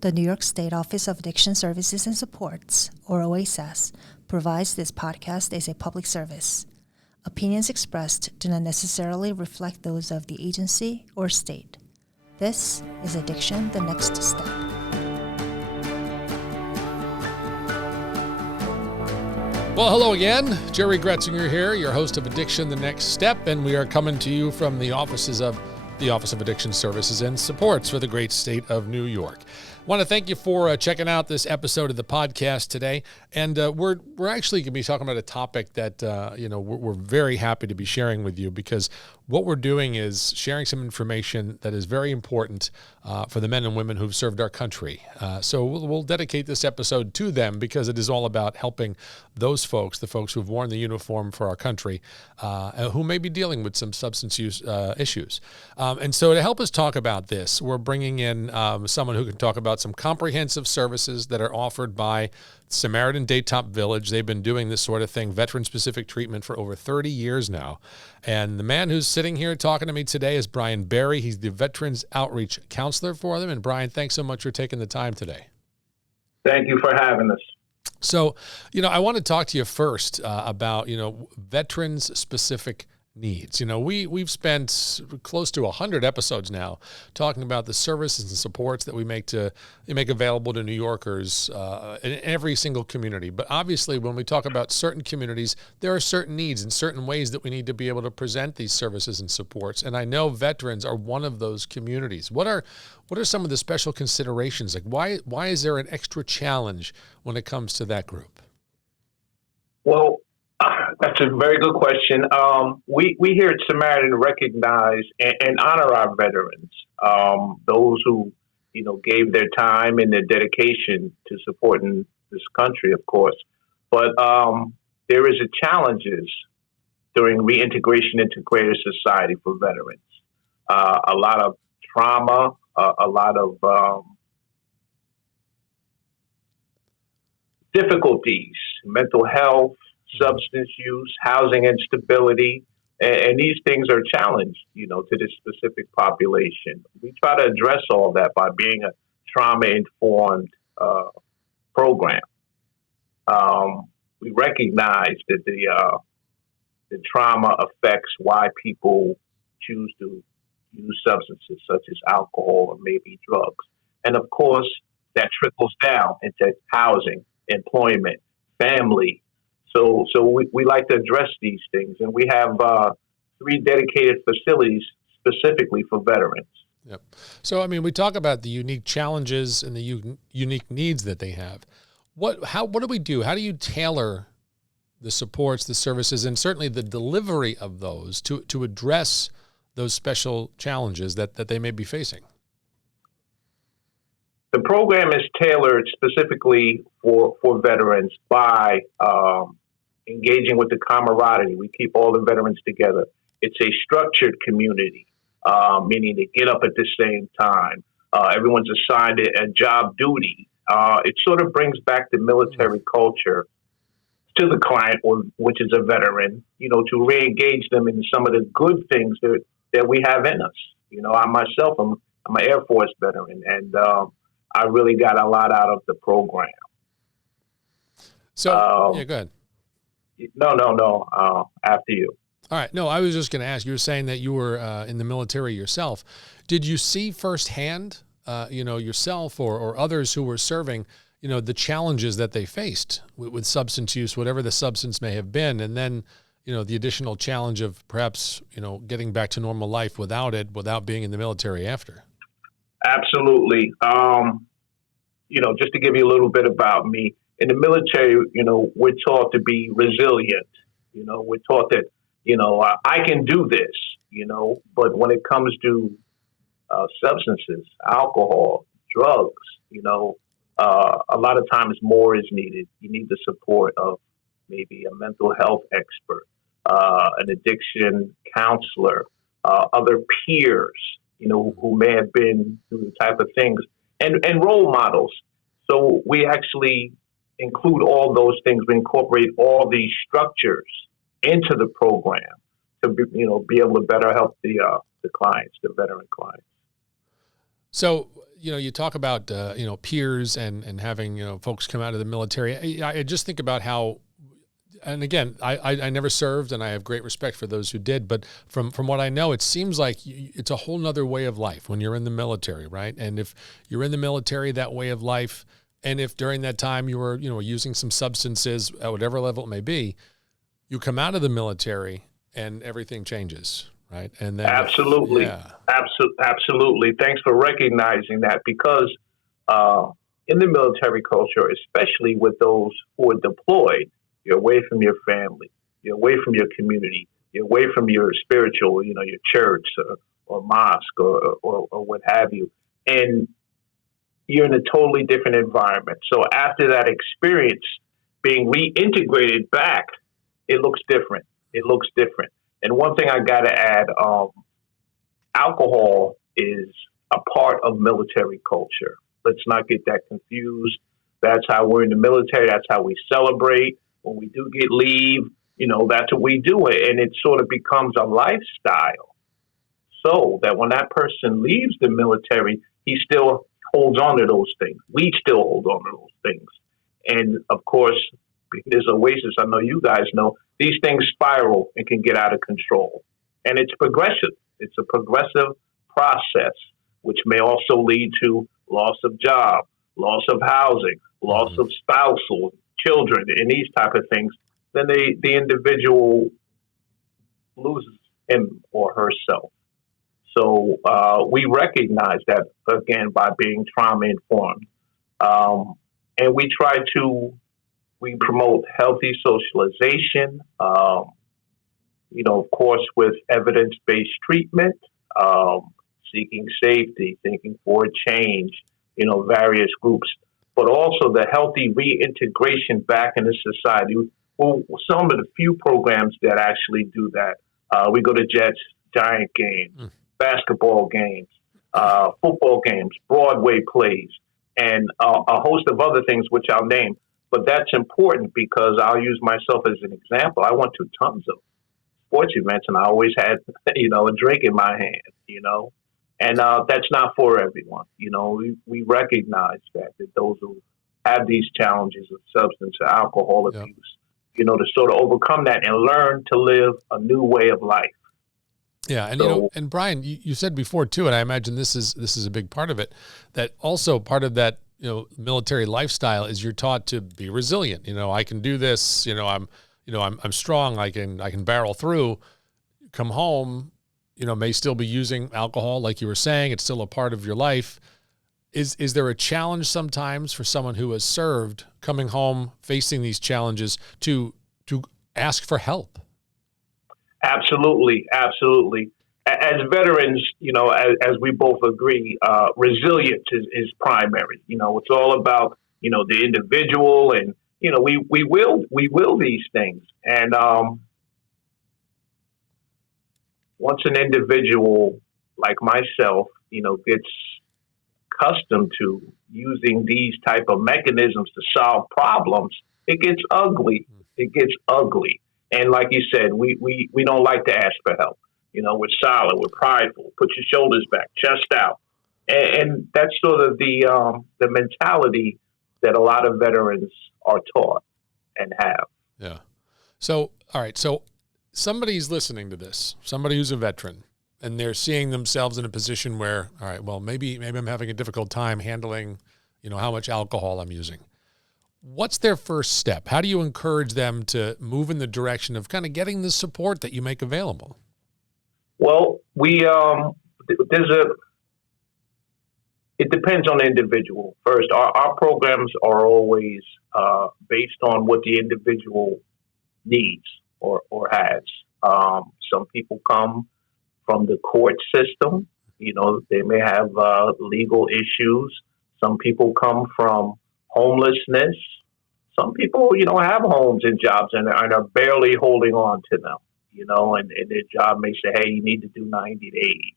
The New York State Office of Addiction Services and Supports, or OASAS, provides this podcast as a public service. Opinions expressed do not necessarily reflect those of the agency or state. This is Addiction, the Next Step. Well, hello again. Jerry Gretzinger here, your host of Addiction, the Next Step, and we are coming to you from the offices of the Office of Addiction Services and Supports for the great state of New York. I want to thank you for checking out this episode of the podcast today. And we're actually going to be talking about a topic that, we're very happy to be sharing with you, because what we're doing is sharing some information that is very important for the men and women who've served our country. So we'll dedicate this episode to them, because it is all about helping those folks, the folks who've worn the uniform for our country, who may be dealing with some substance use issues. And so to help us talk about this, we're bringing in someone who can talk about some comprehensive services that are offered by Samaritan Daytop Village. They've been doing this sort of thing, veteran-specific treatment, for over 30 years now. And the man who's sitting here talking to me today is Brian Berry. He's the Veterans Outreach Counselor for them. And Brian, thanks so much for taking the time today. Thank you for having us. So, I want to talk to you first about, veterans-specific needs. We've spent close to 100 episodes now talking about the services and supports that we make available to New Yorkers in every single community. But obviously, when we talk about certain communities, there are certain needs and certain ways that we need to be able to present these services and supports. And I know veterans are one of those communities. What are some of the special considerations? Like, why is there an extra challenge when it comes to that group? Well, that's a very good question. We here at Samaritan recognize and honor our veterans, those who, gave their time and their dedication to supporting this country, of course. But there is challenges during reintegration into greater society for veterans. A lot of trauma, a lot of difficulties, mental health, substance use, housing instability, and these things are challenged, to this specific population. We try to address all that by being a trauma-informed program. We recognize that the trauma affects why people choose to use substances such as alcohol or maybe drugs. And of course, that trickles down into housing, employment, family. So we like to address these things, and we have 3 dedicated facilities specifically for veterans. Yep. So, we talk about the unique challenges and the unique needs that they have. What do we do? How do you tailor the supports, the services, and certainly the delivery of those to address those special challenges that they may be facing? The program is tailored specifically for veterans by engaging with the camaraderie. We keep all the veterans together. It's a structured community, meaning they get up at the same time. Everyone's assigned a job duty. It sort of brings back the military culture to the client, which is a veteran, to re-engage them in some of the good things that we have in us. I myself, I'm an Air Force veteran, and I really got a lot out of the program. So, go ahead. No. After you. All right. No, I was just going to ask, you were saying that you were in the military yourself. Did you see firsthand, yourself or others who were serving, the challenges that they faced with substance use, whatever the substance may have been, and then, the additional challenge of perhaps, getting back to normal life without being in the military after? Absolutely. Just to give you a little bit about me, in the military, we're taught to be resilient. We're taught that, I can do this, but when it comes to substances, alcohol, drugs, a lot of times more is needed. You need the support of maybe a mental health expert, an addiction counselor, other peers, who may have been through the type of things, and role models. So we actually include all those things. We incorporate all these structures into the program to be able to better help the clients, the veteran clients. So, you talk about, peers and having, folks come out of the military. I just think about how, and again, I never served, and I have great respect for those who did, but from what I know, it seems like it's a whole nother way of life when you're in the military, right? And if you're in the military, that way of life, and if during that time you were, using some substances at whatever level it may be, you come out of the military and everything changes, right? And then Absolutely. yeah. Absolutely. Thanks for recognizing that, because in the military culture, especially with those who are deployed, you're away from your family, you're away from your community, you're away from your spiritual, your church or mosque or what have you. And you're in a totally different environment. So after that experience, being reintegrated back, it looks different. It looks different. And one thing I got to add, alcohol is a part of military culture. Let's not get that confused. That's how we're in the military. That's how we celebrate. When we do get leave, that's what we do. And it sort of becomes a lifestyle. So that when that person leaves the military, he still holds on to those things. We still hold on to those things. And of course, there's OASAS. I know you guys know these things spiral and can get out of control. And it's progressive. It's a progressive process, which may also lead to loss of job, loss of housing, loss of spousal, children, and these type of things. Then the individual loses him or herself. So we recognize that, again, by being trauma informed. And we promote healthy socialization, of course, with evidence-based treatment, seeking safety, thinking for change, various groups, but also the healthy reintegration back into society. Well, some of the few programs that actually do that, we go to Jets, Giant games, basketball games, football games, Broadway plays, and a host of other things, which I'll name. But that's important because I'll use myself as an example. I went to tons of sports events, and I always had, a drink in my hand, and that's not for everyone. We recognize that those who have these challenges of substance or alcohol abuse, to sort of overcome that and learn to live a new way of life. Yeah, and and Brian, you said before too, and I imagine this is a big part of it, that also part of that military lifestyle is you're taught to be resilient. I can do this. I'm strong. I can barrel through. Come home, may still be using alcohol, like you were saying. It's still a part of your life. Is there a challenge sometimes for someone who has served coming home, facing these challenges, to ask for help? Absolutely. As veterans, as we both agree, resilience is primary. It's all about, the individual, and, we will these things. And once an individual like myself, gets accustomed to using these type of mechanisms to solve problems, it gets ugly. And like you said, we don't like to ask for help. We're solid, we're prideful, put your shoulders back, chest out. And that's sort of the mentality that a lot of veterans are taught and have. Yeah. So, all right. So somebody's listening to this, somebody who's a veteran, and they're seeing themselves in a position where, all right, well, maybe I'm having a difficult time handling, how much alcohol I'm using. What's their first step? How do you encourage them to move in the direction of kind of getting the support that you make available? Well, it depends on the individual. First, our programs are always based on what the individual needs or has. Some people come from the court system. They may have legal issues. Some people come from homelessness. Some people, have homes and jobs and are barely holding on to them, and their job may say, hey, you need to do 90 days.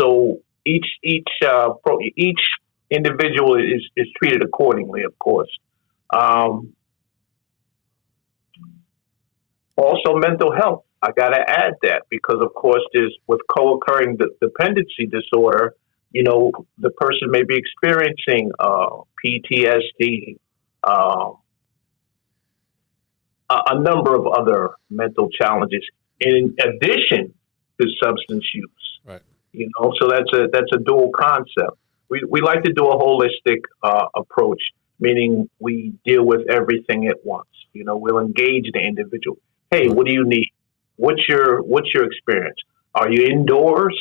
So each individual is treated accordingly, of course. Also, mental health. I got to add that because, of course, with co-occurring dependency disorder, the person may be experiencing PTSD, a number of other mental challenges in addition to substance use. Right. So that's a dual concept. We like to do a holistic approach, meaning we deal with everything at once. We'll engage the individual. Hey, Right. what do you need? What's your experience? Are you indoors?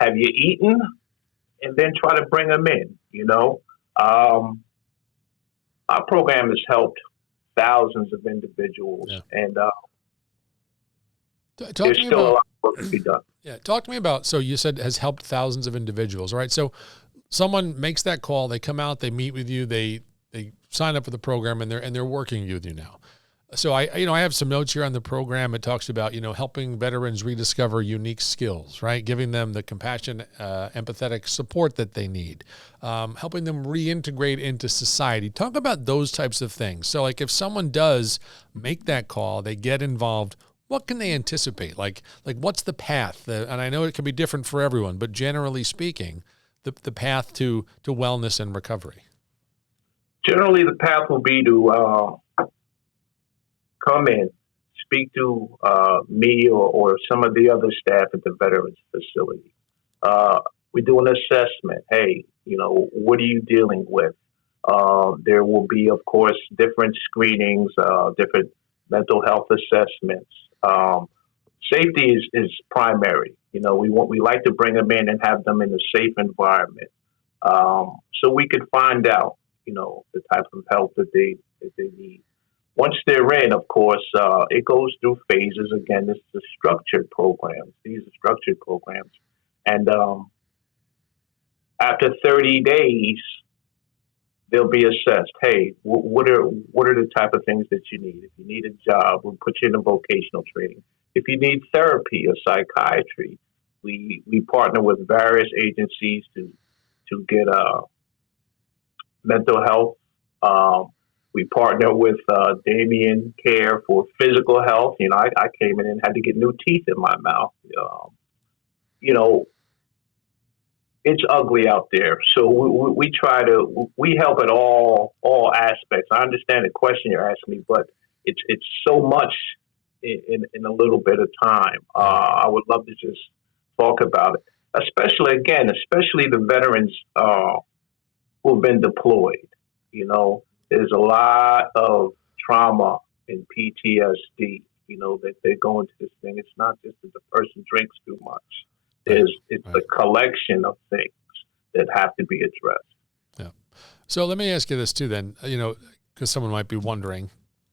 Have you eaten? And then try to bring them in. Our program has helped thousands of individuals, Yeah. and Talk there's to me still a about, lot of work to be done. yeah, talk to me about, so you said has helped thousands of individuals, right? So someone makes that call, they come out, they meet with you, they sign up for the program, and they're working with you now. So I have some notes here on the program. It talks about, helping veterans rediscover unique skills, right? Giving them the compassion, empathetic support that they need, helping them reintegrate into society. Talk about those types of things. So like if someone does make that call, they get involved, what can they anticipate? Like what's the path? And I know it can be different for everyone, but generally speaking, the path to wellness and recovery. Generally, the path will be to come in, speak to me or some of the other staff at the Veterans Facility. We do an assessment. Hey, what are you dealing with? There will be, of course, different screenings, different mental health assessments. Safety is primary. We like to bring them in and have them in a safe environment, so we could find out, the type of help that they need. Once they're in, of course, it goes through phases. Again, this is a structured programs. These are structured programs. And after 30 days, they'll be assessed. Hey, what are the type of things that you need? If you need a job, we'll put you in a vocational training. If you need therapy or psychiatry, we partner with various agencies to get mental health. We partner with Damien Care for physical health. I came in and had to get new teeth in my mouth. It's ugly out there. So we help at all aspects. I understand the question you're asking me, but it's so much in a little bit of time. I would love to just talk about it, especially the veterans who've been deployed. There's a lot of trauma and PTSD, that they go into this thing. It's not just that the person drinks too much. It's a collection of things that have to be addressed. Yeah. So let me ask you this too then, because someone might be wondering,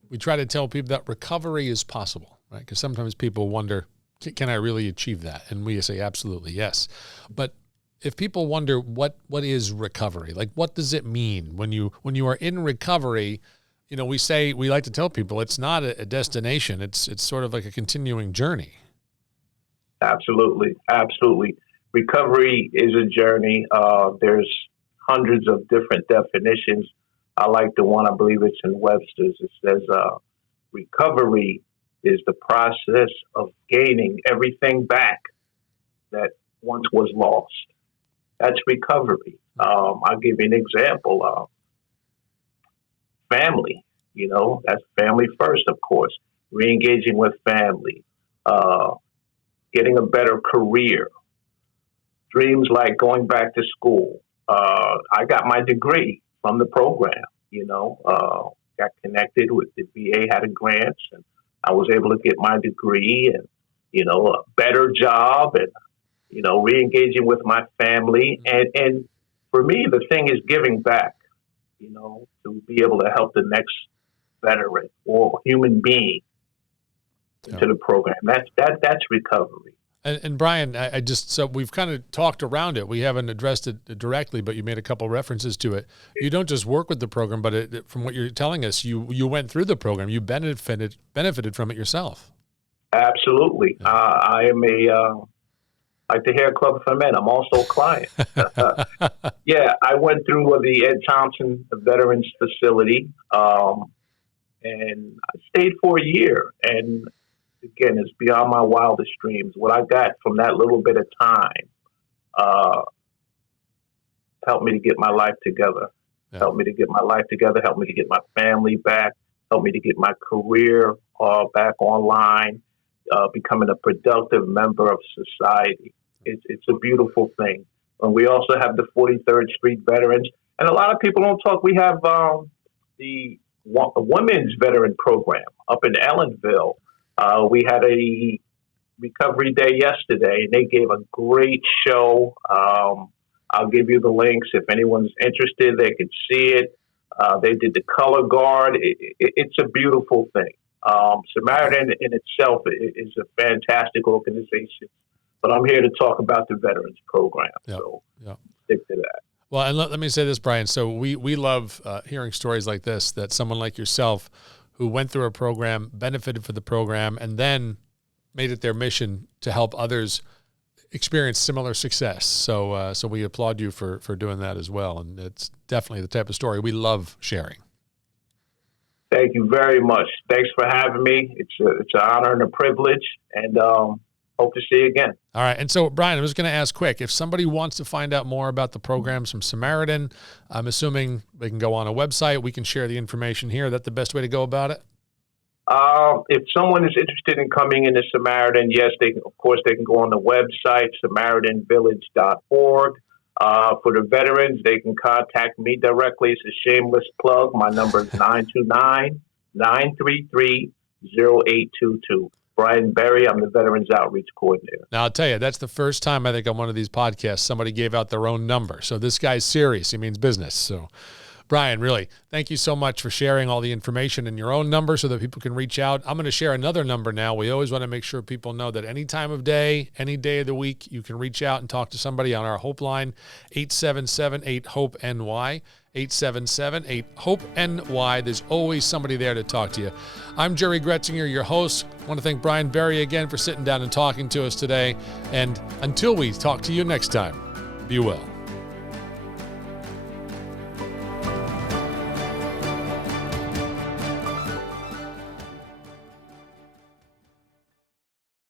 we try to tell people that recovery is possible, right? Because sometimes people wonder, can I really achieve that? And we say, absolutely, yes. But if people wonder what is recovery, like what does it mean when you are in recovery? We like to tell people it's not a destination. It's sort of like a continuing journey. Absolutely. Recovery is a journey. There's hundreds of different definitions. I like the one, I believe it's in Webster's. It says recovery is the process of gaining everything back that once was lost. That's recovery. I'll give you an example. Family, that's family first, of course. Re-engaging with family, getting a better career, dreams like going back to school. I got my degree from the program, got connected with the VA, had a grant, and I was able to get my degree and, a better job and, re-engaging with my family. And for me, the thing is giving back, to be able to help the next veteran or human being into the program. That's recovery. And Brian, so we've kind of talked around it. We haven't addressed it directly, but you made a couple references to it. You don't just work with the program, but from what you're telling us, you went through the program. You benefited from it yourself. Absolutely. Yeah. I am like the Hair Club for Men. I'm also a client. Yeah, I went through the Ed Thompson Veterans Facility, and I stayed for a year. And again, it's beyond my wildest dreams. What I got from that little bit of time helped me to get my life together. Yeah. Helped me to get my life together, helped me to get my family back, helped me to get my career back online, becoming a productive member of society. It's a beautiful thing. And we also have the 43rd Street Veterans. And a lot of people don't talk. We have the Women's Veteran Program up in Ellenville. We had a recovery day yesterday, and they gave a great show. I'll give you the links. If anyone's interested, they can see it. They did the color guard. It's a beautiful thing. Samaritan in itself is a fantastic organization, but I'm here to talk about the Veterans Program. Yep. So Yep. stick to that. Well, and let me say this, Brian. So we love hearing stories like this, that someone like yourself who went through a program, benefited from the program, and then made it their mission to help others experience similar success. So we applaud you for doing that as well. And it's definitely the type of story we love sharing. Thank you very much. Thanks for having me. It's an honor and a privilege, and hope to see you again. All right. And so, Brian, I was going to ask quick, if somebody wants to find out more about the programs from Samaritan, I'm assuming they can go on a website. We can share the information here. Is that the best way to go about it? If someone is interested in coming into Samaritan, yes, they can go on the website, SamaritanVillage.org. For the veterans, they can contact me directly. It's a shameless plug. My number is 929-933-0822. Brian Berry, I'm the Veterans Outreach Coordinator. Now, I'll tell you, that's the first time I think on one of these podcasts somebody gave out their own number. So this guy's serious. He means business. So, Brian, really, thank you so much for sharing all the information in your own number so that people can reach out. I'm going to share another number now. We always want to make sure people know that any time of day, any day of the week, you can reach out and talk to somebody on our Hope line, 877-8-HOPE-NY, 877-8-HOPE-NY. There's always somebody there to talk to you. I'm Jerry Gretzinger, your host. I want to thank Brian Berry again for sitting down and talking to us today. And until we talk to you next time, be well.